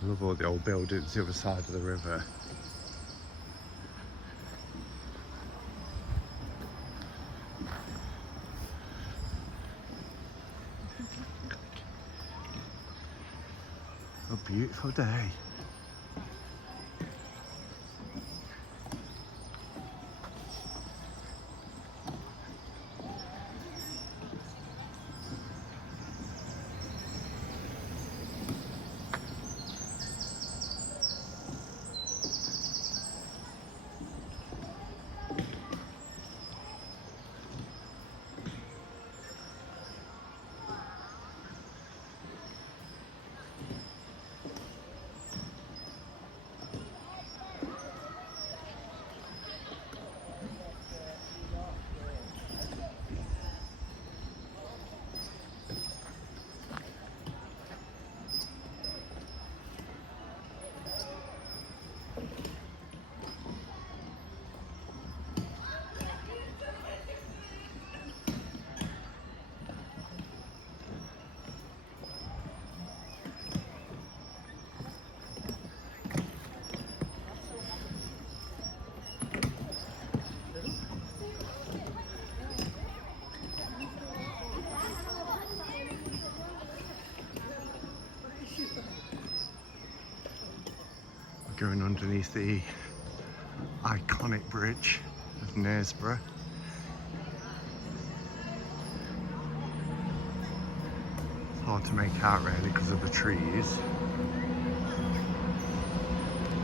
I love all the old buildings the other side of the river. A beautiful day. Going underneath the iconic bridge of Knaresborough. It's hard to make out really because of the trees.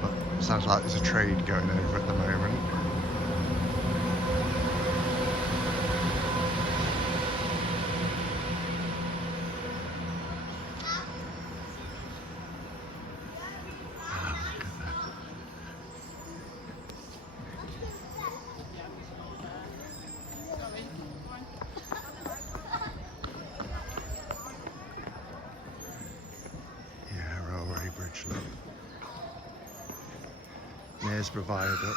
But it sounds like there's a trade going over at the moment. Bridge, look. Knaresborough Viaduct.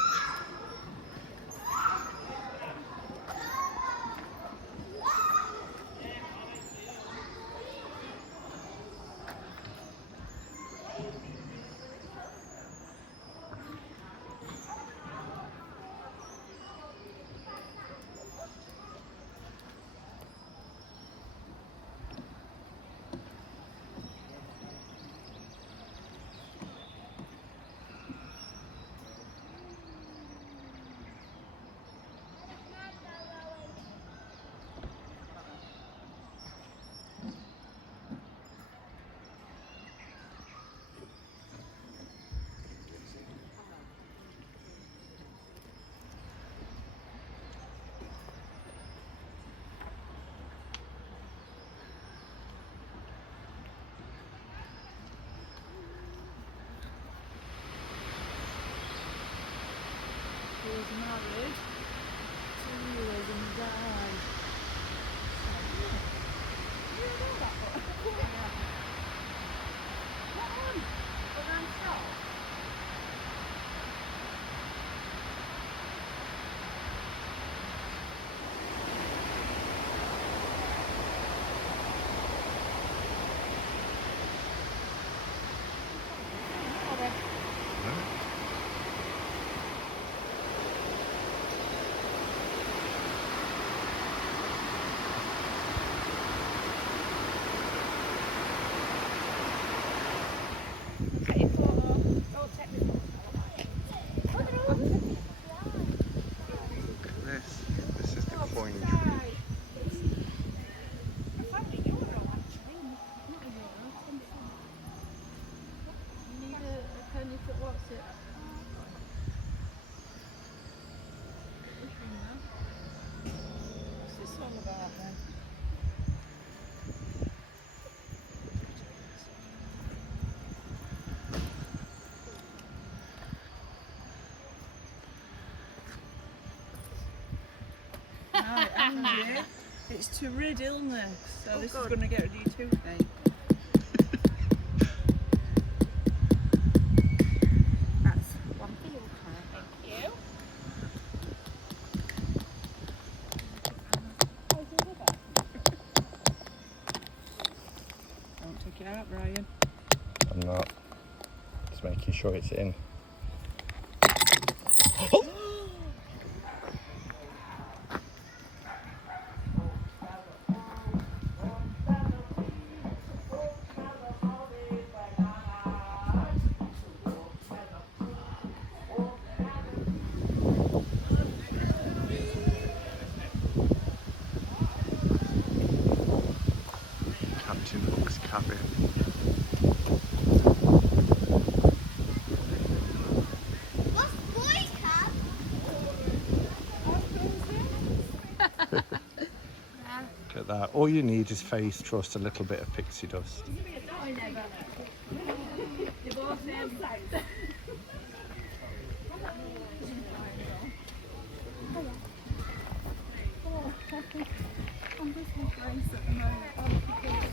He was married 2 years and died. You know that one? What one? The round shop? This is the coin tree. You need a penny for what's it? What's this one about then? Right, Angie, it's to rid illness, so this is going to get rid of your toothache. That's one for you, Claire. Thank you. Don't take it out, Brian. I'm not. Just making sure it's in. Captain Hook's cabin. What's boy's cab? Look at that. All you need is faith, trust, a little bit of pixie dust. I'm with my Grace at the moment. I'm completely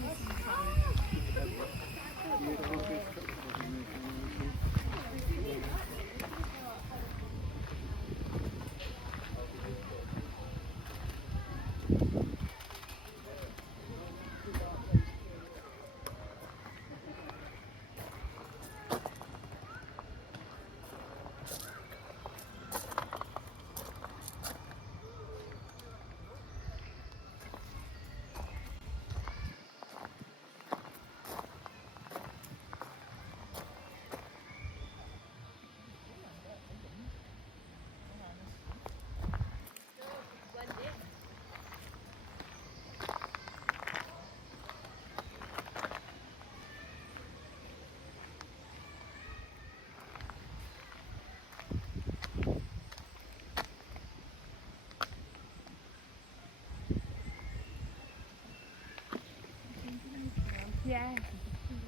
yeah.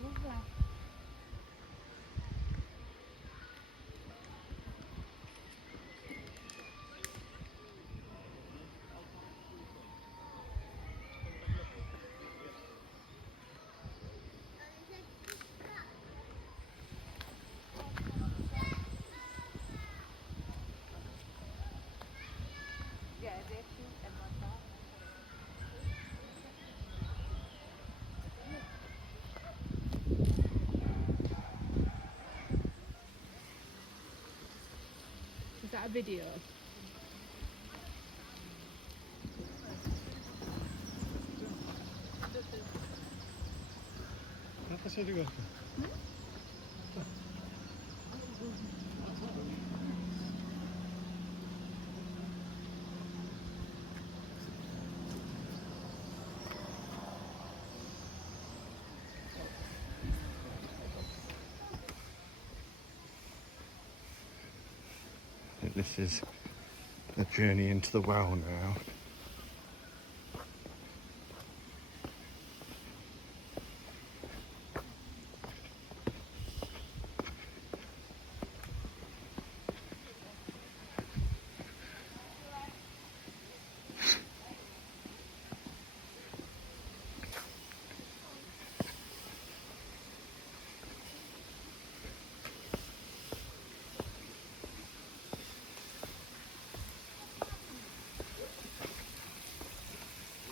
Lovely. Yeah, they're cute and like that. Is that a video? I think this is the journey into the well now.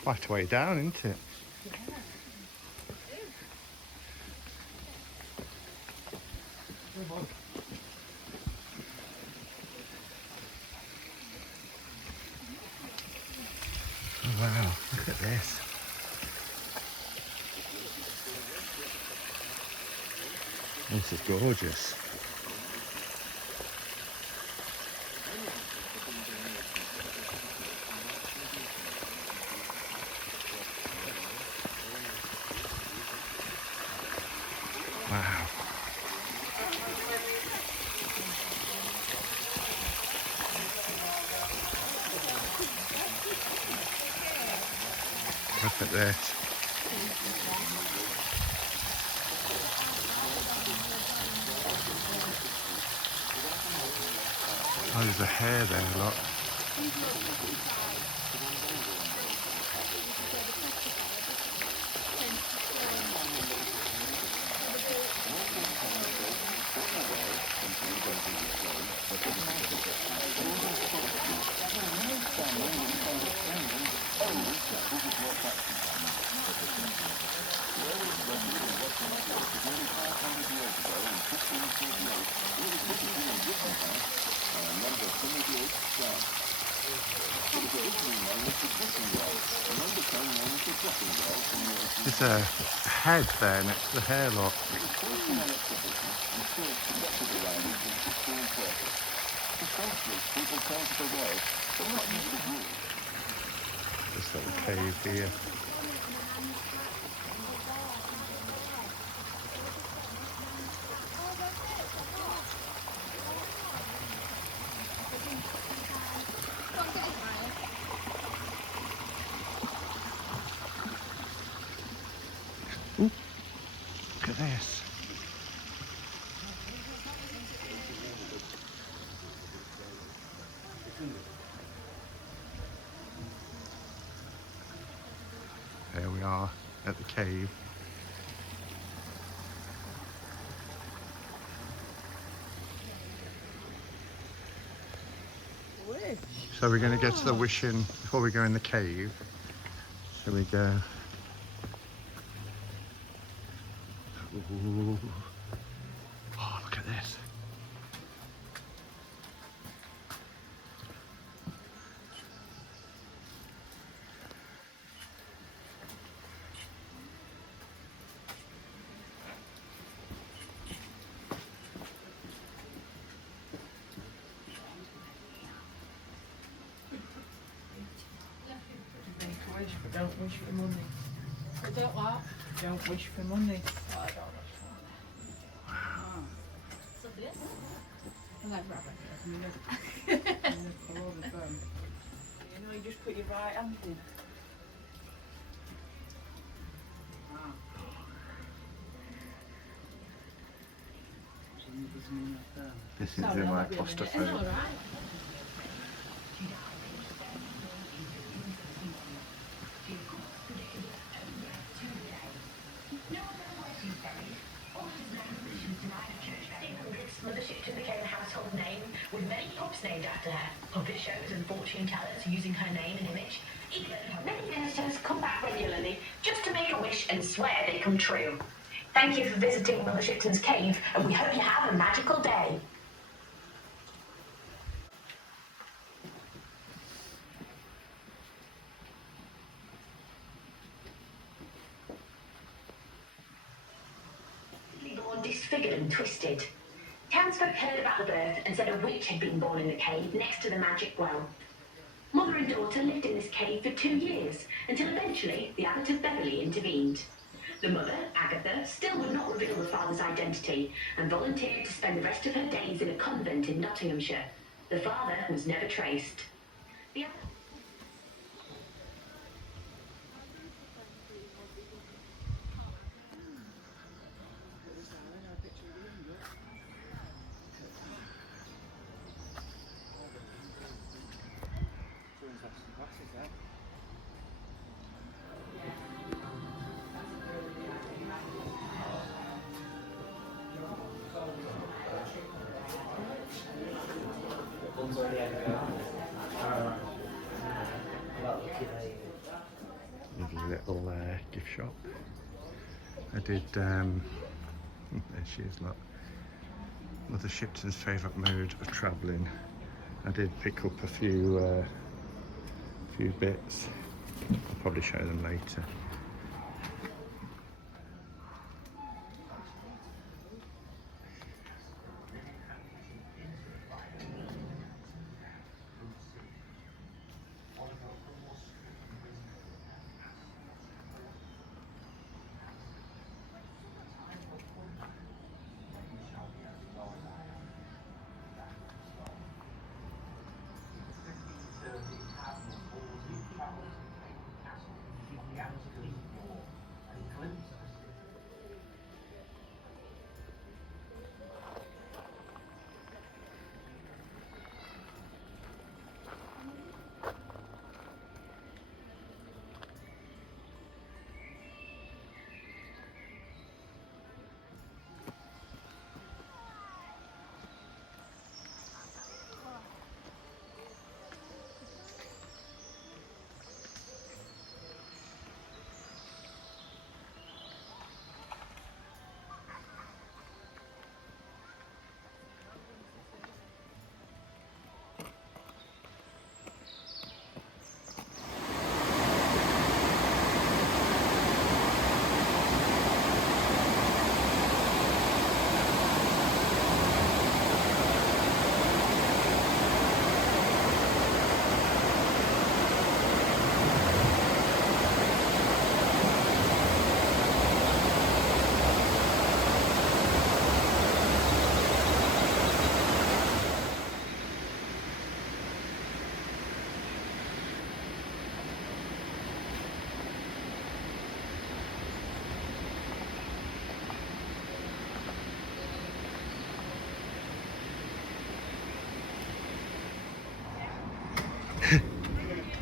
Quite a way down, isn't it? Oh, wow, look at this. This is gorgeous. Wow. Look at this. Oh, there's a hare there, look. There's a head there next to the hairlock. This little cave here. Ooh, look at this. There we are at the cave. So we're going to get to the wishing before we go in the cave. Shall we go? Ooh. Oh, look at this. Don't wish for money. Don't what? Don't wish for money. Oh, I don't wish for money. Wow. So this? I like rabbit. You know, you just put your right hand in. Wow. This is in my claustrophobe. Alright. Mother Shipton became a household name, with many pubs named after her. Puppet shows and fortune tellers using her name and image. Even many visitors come back regularly just to make a wish and swear they come true. Thank you for visiting Mother Shipton's cave, and we hope you have a magical day. Born disfigured and twisted. Townsfolk heard about the birth and said a witch had been born in the cave next to the magic well. Mother and daughter lived in this cave for 2 years, until eventually the Abbot of Beverley intervened. The mother, Agatha, still would not reveal the father's identity and volunteered to spend the rest of her days in a convent in Nottinghamshire. The father was never traced. The Lovely little gift shop. I did, there she is, look. Mother Shipton's favourite mode of travelling. I did pick up a few bits. I'll probably show them later.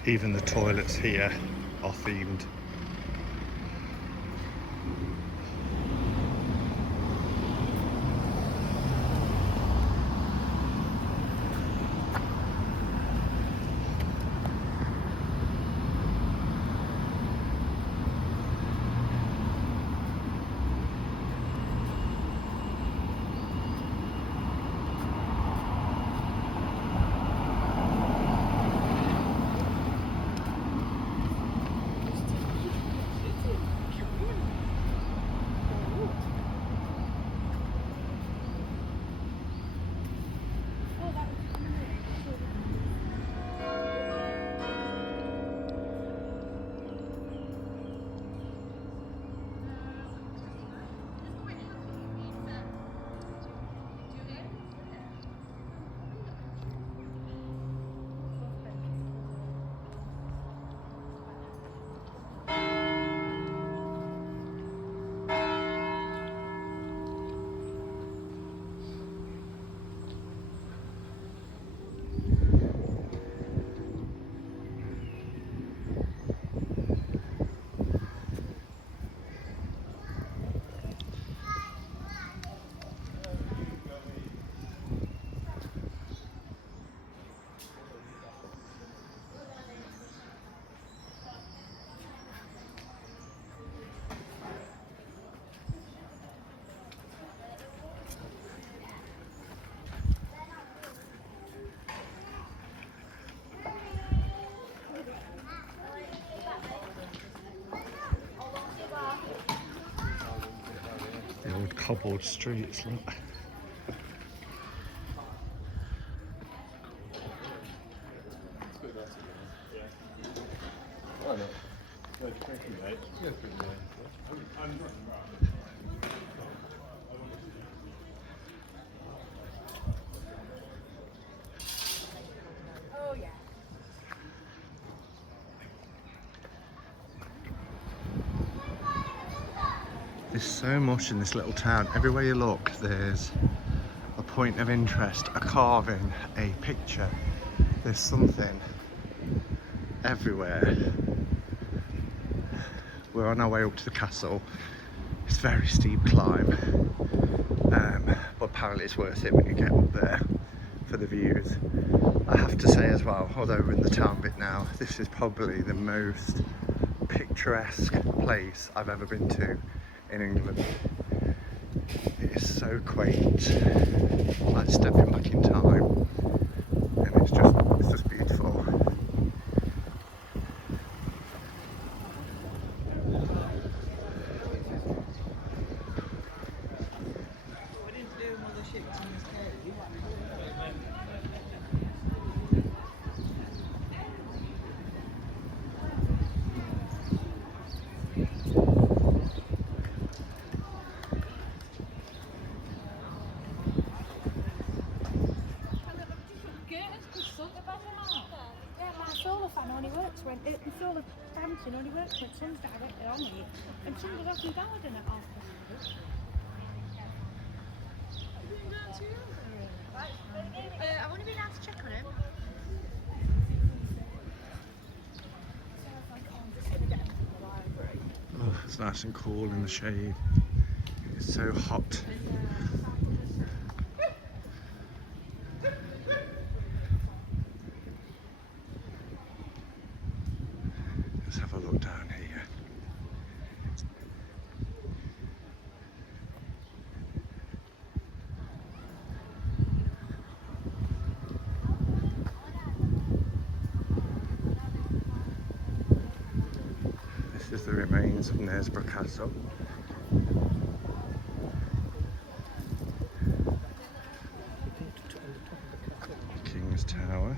Even the toilets here are themed. The old cobbled streets, look. Oh yeah. There's so much in this little town. Everywhere you look, there's a point of interest, a carving, a picture. There's something everywhere. We're on our way up to the castle. It's a very steep climb, but apparently it's worth it when you get up there for the views. I have to say as well, although we're in the town bit now, this is probably the most picturesque place I've ever been to in England. It is so quaint, like stepping back in time, and it's just beautiful. We didn't do Mother Shipton's cave. The solar dancing only works when sun's directly on it, and sun goes off in garden at half past. I've only been asked to check on him. Oh, it's nice and cool in the shade. It's so hot. Let's have a look down here. This is the remains of Knaresborough Castle. King's Tower.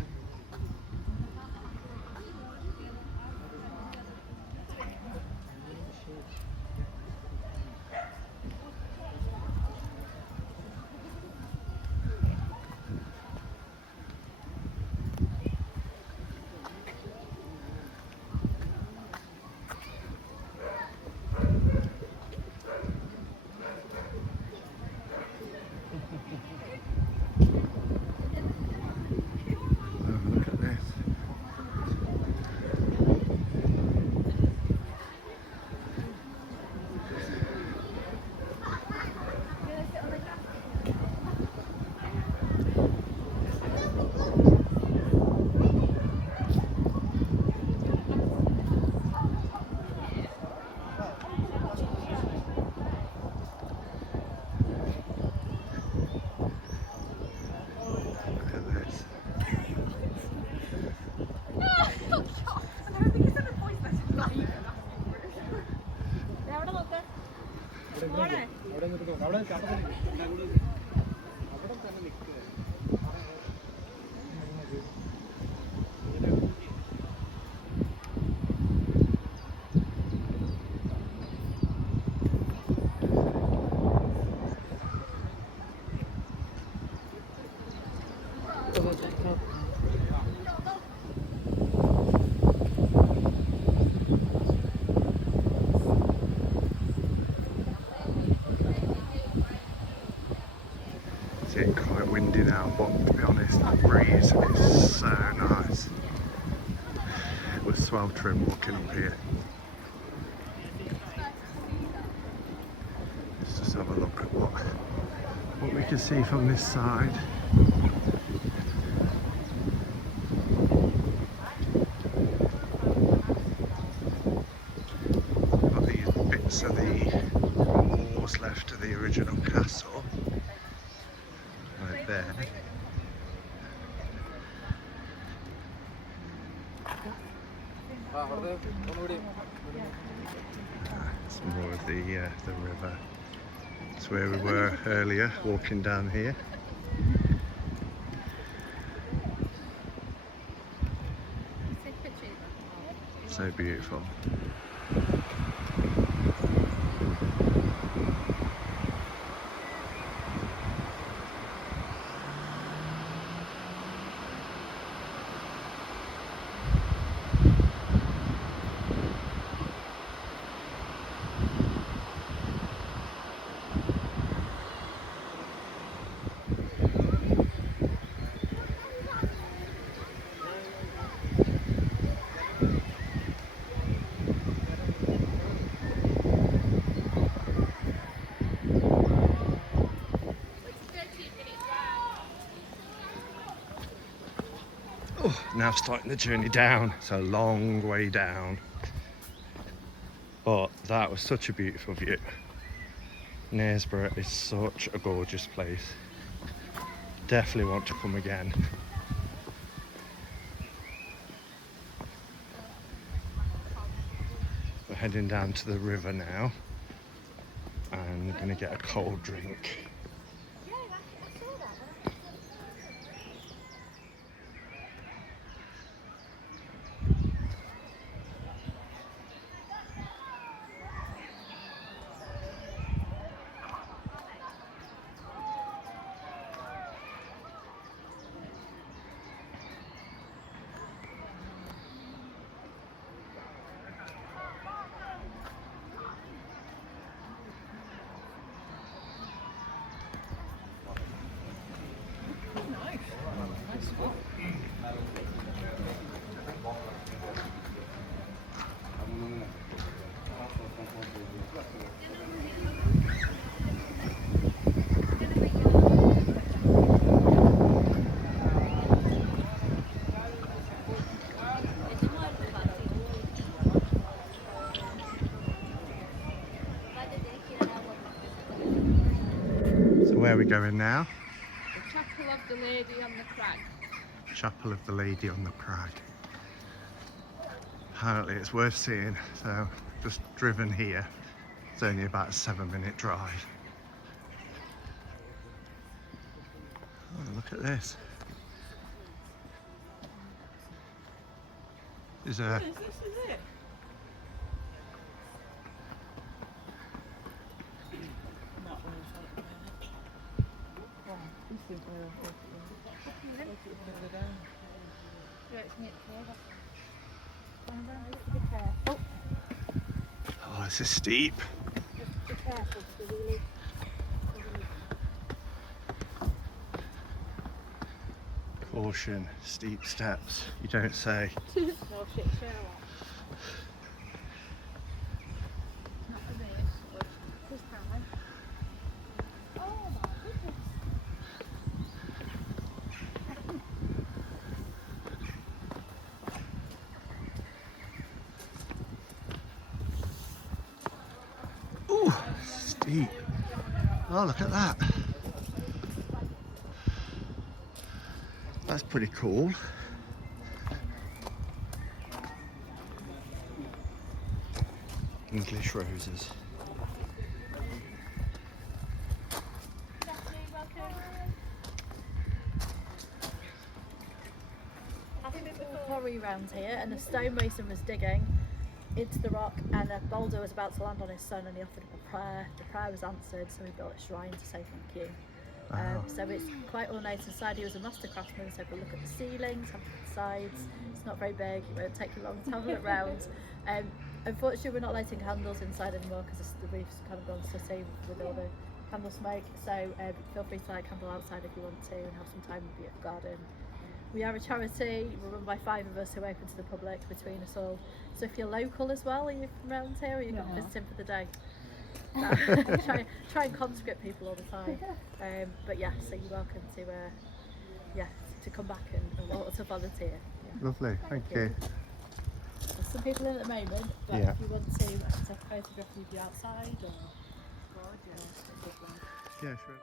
It's getting quite windy now, but to be honest, that breeze is so nice. We're sweltering walking up here. Let's just have a look at what we can see from this side. Got these bits of the walls left of the original castle. Right there. It's more of the river. It's where we were earlier, walking down here. So beautiful. Now starting the journey down. It's a long way down, but that was such a beautiful view. Knaresborough is such a gorgeous place. Definitely want to come again. We're heading down to the river now and we're going to get a cold drink. Where are we going now? The Chapel of the Lady on the Crag. Chapel of the Lady on the Crag. Apparently it's worth seeing, so just driven here. It's only about a 7-minute drive. Oh, look at this. There's a... This is it. Oh, this is steep. Caution, steep steps. You don't say. Ooh, steep. Oh, look at that. That's pretty cool. English roses. tree round here, and the stonemason was digging into the rock, and a boulder was about to land on his son, and he offered up a prayer. The prayer was answered, so he built a shrine to say thank you. Wow. So it's quite ornate inside. He was a master craftsman, so if we look at the ceilings, have a look at the sides. It's not very big, it won't take you long to have a look round. Unfortunately, we're not lighting candles inside anymore because the roof's kind of gone sooty with all the candle smoke, so feel free to light a candle outside if you want to and have some time in the beautiful garden. We are a charity, we're run by 5 of us who are open to the public between us all. So if you're local as well, are you from around here, or you're visiting for the day? Try and conscript people all the time. But yeah, so you're welcome to come back and want to volunteer. Yeah. Lovely, thank you. There's some people in at the moment, but Yeah. if you want to take a photograph of you outside or Yeah, sure.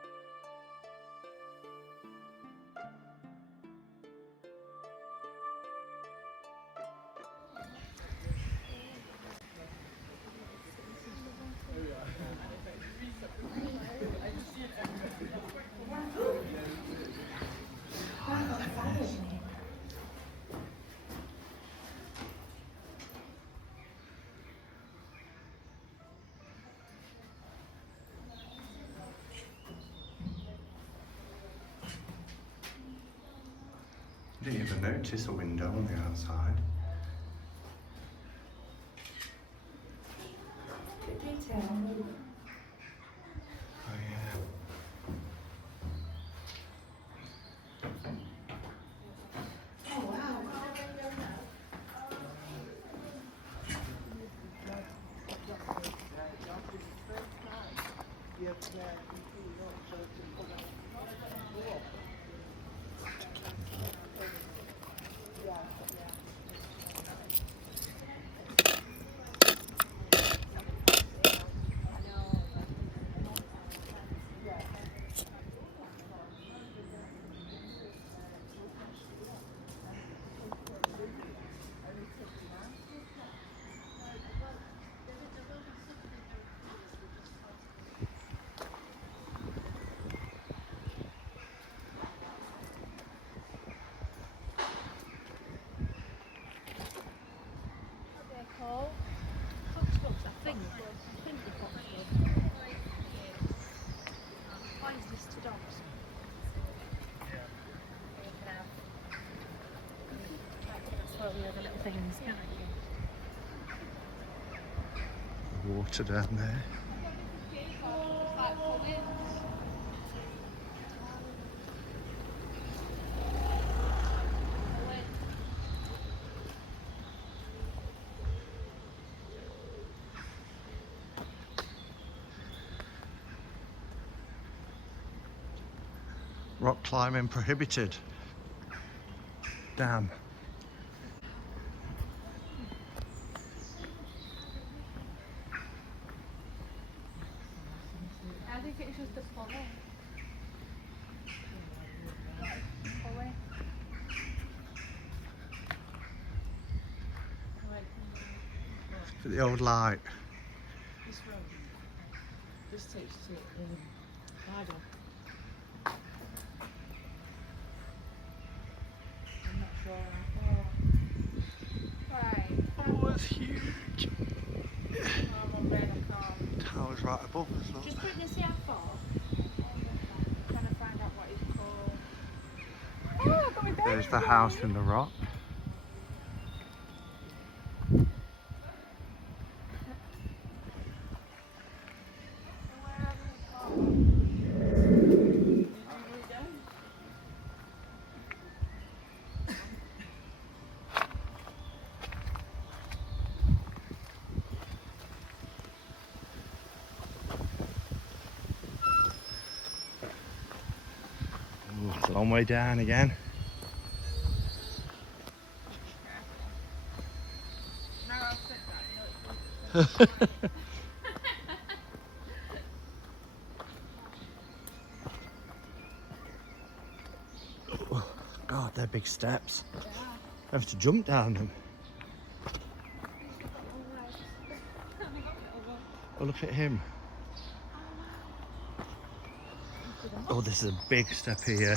Didn't even notice a window on the outside. Oh yeah. I think the foxglove. Why is this to dogs? That's why we have a little thing in the sky. Water down there. Rock climbing prohibited. Damn. I think it's just a follow. For the old light. This road, this takes to Idle. I'm not sure how far. Right. Oh, it's huge. Oh, I'm afraid I can't. Tower's right above us, look. Just put this here for. Trying to find out what it's called. Oh, I've got my baby. There's the house in the rock. Ooh, it's a long way down again. No, I've said that. No, it's God, they're big steps. I have to jump down them. Oh, look at him. Oh, this is a big step here.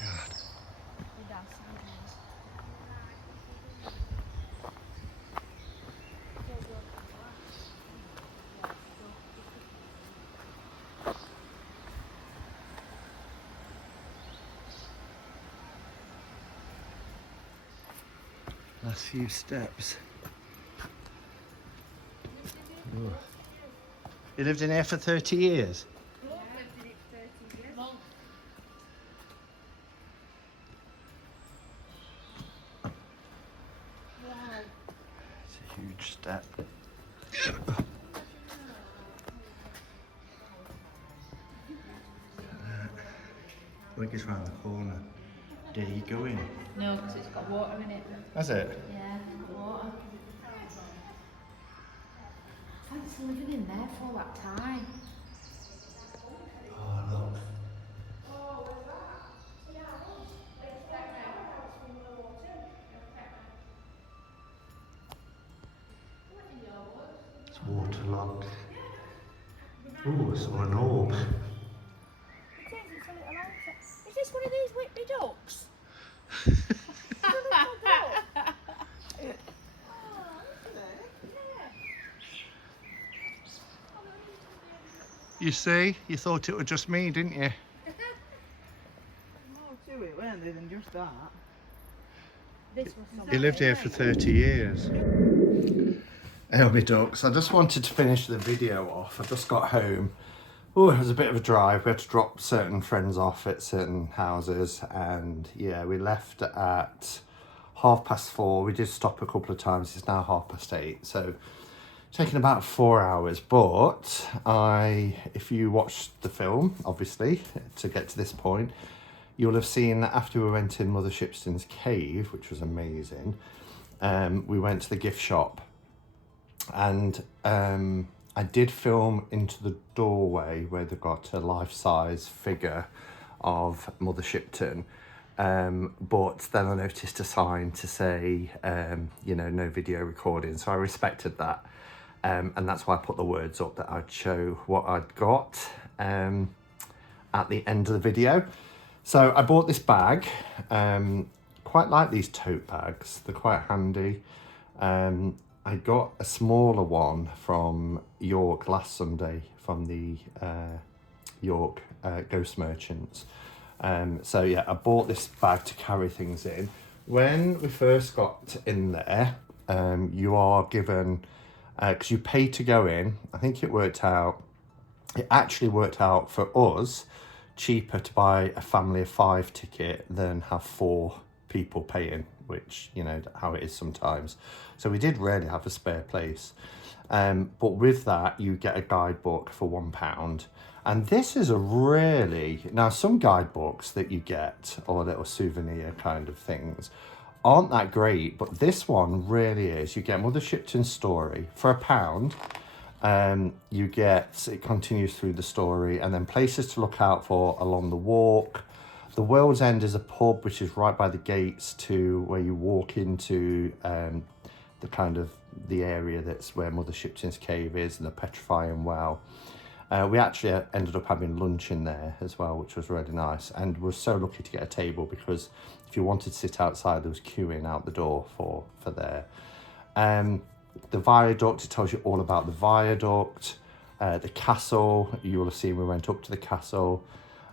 God. Last few steps. Ooh. You lived in here for 30 years? It's a huge step. I think it's round the corner. Dare you go in? No, because it's got water in it. Has it? Yeah, water. Thanks for living in there for all that time. Oh, look. It's waterlogged. Ooh, it's an orb. Is this one of these Whitby ducks? You see, you thought it was just me, didn't you? More to it, weren't there, than just that? This was He lived here for 30 years. Elby ducks, I just wanted to finish the video off. I just got home. Oh, it was a bit of a drive. We had to drop certain friends off at certain houses, and yeah, we left at 4:30. We did stop a couple of times. It's now 8:30, so taken about 4 hours. But if you watched the film, obviously, to get to this point, you'll have seen that after we went in Mother Shipton's cave, which was amazing, we went to the gift shop, and I did film into the doorway where they've got a life-size figure of Mother Shipton, but then I noticed a sign to say, you know, no video recording, so I respected that, and that's why I put the words up that I'd show what I'd got at the end of the video. So I bought this bag. Quite like these tote bags, they're quite handy. I got a smaller one from York last Sunday from the York Ghost Merchants. So yeah, I bought this bag to carry things in. When we first got in there, you are given, because you pay to go in, I think it actually worked out for us cheaper to buy a family of 5 ticket than have 4 people paying, which, you know, how it is sometimes. So we did really have a spare place. But with that, you get a guidebook for £1. And this is a really, now some guidebooks that you get, or little souvenir kind of things, aren't that great, but this one really is. You get Mother Shipton's story for £1. It continues through the story, and then places to look out for along the walk. The World's End is a pub which is right by the gates to where you walk into the kind of the area that's where Mother Shipton's cave is, and the Petrifying Well. We actually ended up having lunch in there as well, which was really nice, and we're so lucky to get a table, because if you wanted to sit outside, there was queuing out the door for there. The viaduct, it tells you all about the viaduct. The castle, you will have seen we went up to the castle.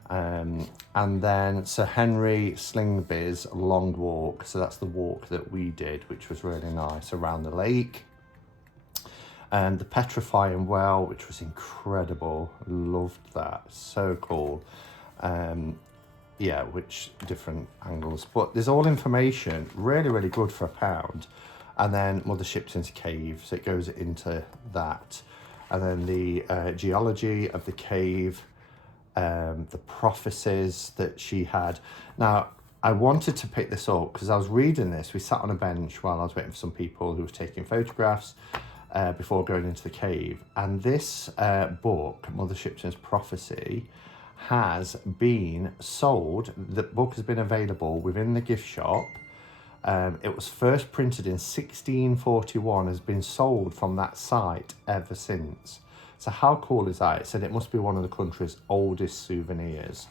And then Sir Henry Slingby's long walk, so that's the walk that we did, which was really nice, around the lake. And the Petrifying Well, which was incredible, loved that, so cool. Yeah, which different angles, but there's all information, really, really good for £1. And then Mother Shipton's cave, so it goes into that. And then the geology of the cave, the prophecies that she had. Now, I wanted to pick this up because I was reading this. We sat on a bench while I was waiting for some people who were taking photographs before going into the cave. And this book, Mother Shipton's Prophecy, has been sold. The book has been available within the gift shop. It was first printed in 1641, has been sold from that site ever since. So how cool is that? It said it must be one of the country's oldest souvenirs.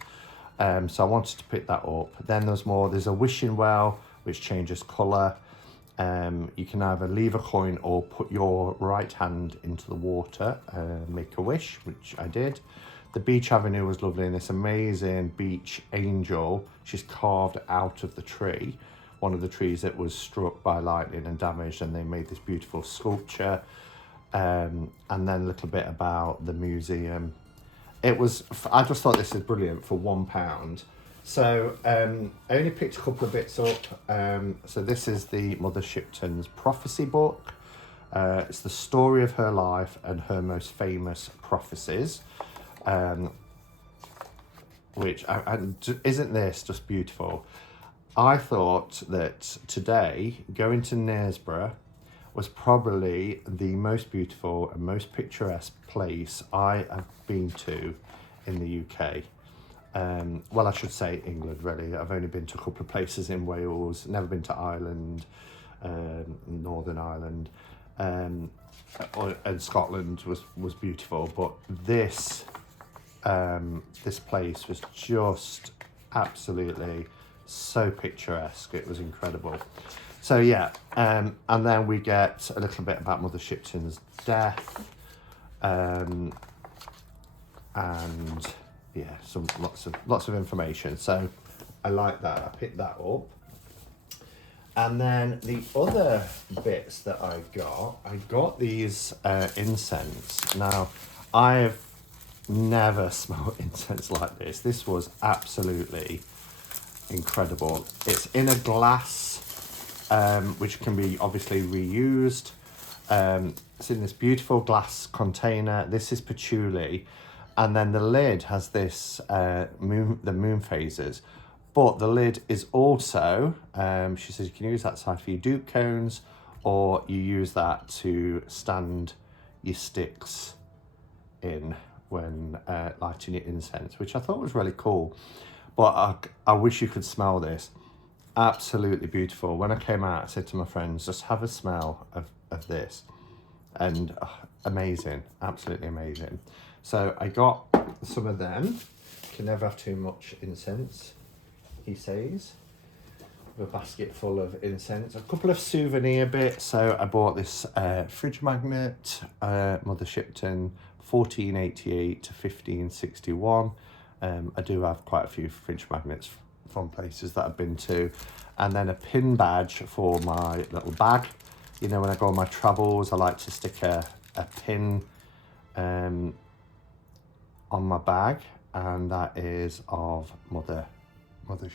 So I wanted to pick that up. Then there's more. There's a wishing well, which changes colour. You can either leave a coin or put your right hand into the water, make a wish, which I did. The beach avenue was lovely, and this amazing beach angel, she's carved out of the tree, one of the trees that was struck by lightning and damaged, and they made this beautiful sculpture. And then a little bit about the museum. I just thought this is brilliant for £1. So I only picked a couple of bits up. So this is the Mother Shipton's prophecy book. It's the story of her life and her most famous prophecies. Which, isn't this just beautiful? I thought that today, going to Knaresborough was probably the most beautiful and most picturesque place I have been to in the UK. Well, I should say England, really. I've only been to a couple of places in Wales, never been to Ireland, Northern Ireland, and Scotland was beautiful. But this place was just absolutely so picturesque. It was incredible. So yeah, and then we get a little bit about Mother Shipton's death, and yeah, lots of information. So I like that. I picked that up. And then the other bits that I got these incense. Now, I've never smelled incense like this. This was absolutely incredible. It's in a glass, which can be obviously reused. It's in this beautiful glass container. This is patchouli, and then the lid has this the moon phases. But the lid is also, she says you can use that side for your dupe cones, or you use that to stand your sticks in when lighting your incense, which I thought was really cool. But I wish you could smell this. Absolutely beautiful. When I came out, I said to my friends, just have a smell of this. And amazing, absolutely amazing. So I got some of them. Can never have too much incense, he says. A basket full of incense. A couple of souvenir bits. So I bought this fridge magnet, Mother Shipton, 1488 to 1561. I do have quite a few fridge magnets from places that I've been to. And then a pin badge for my little bag. You know, when I go on my travels, I like to stick a pin on my bag, and that is of Mother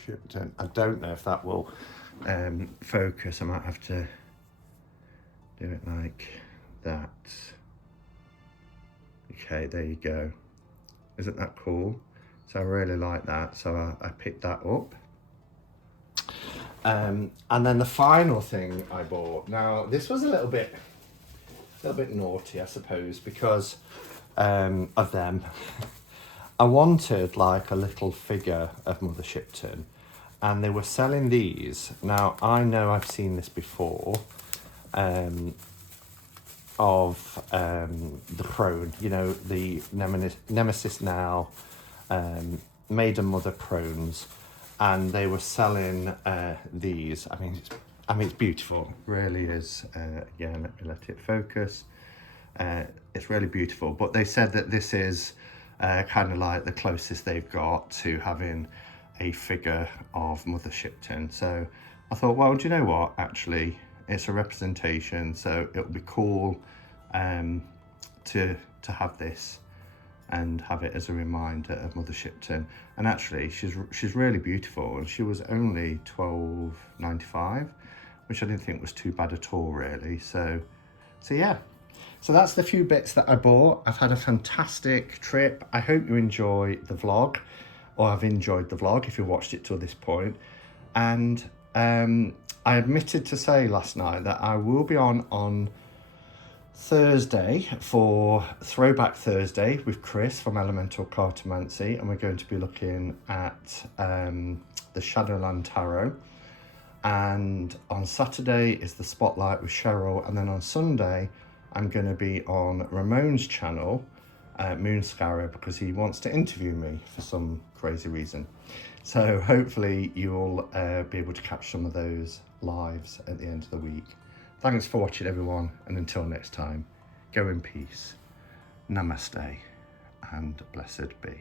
Shipton. I don't know if that will focus. I might have to do it like that. Okay, there you go. Isn't that cool? So I really like that. So I picked that up. And then the final thing I bought. Now this was a little bit naughty, I suppose, because of them. I wanted like a little figure of Mother Shipton, and they were selling these. Now I know I've seen this before, of the crone, you know, the Nemesis now, Maiden Mother crones, and they were selling these. I mean, it's beautiful, it really is. Again, let me let it focus. It's really beautiful, but they said that this is kind of like the closest they've got to having a figure of Mother Shipton. So I thought, well, do you know what? Actually, it's a representation, so it would be cool to have this and have it as a reminder of Mother Shipton. And actually, she's really beautiful, and she was only £12.95, which I didn't think was too bad at all, really. So yeah. So that's the few bits that I bought. I've had a fantastic trip. I hope you enjoy the vlog, or I've enjoyed the vlog if you watched it till this point. And I admitted to say last night that I will be on Thursday for Throwback Thursday with Chris from Elemental Cartomancy, and we're going to be looking at the Shadowland Tarot. And on Saturday is the Spotlight with Cheryl, and then on Sunday I'm going to be on Ramon's channel, Moonscarer, because he wants to interview me for some crazy reason. So hopefully you'll be able to catch some of those lives at the end of the week. Thanks for watching, everyone, and until next time, go in peace, namaste, and blessed be.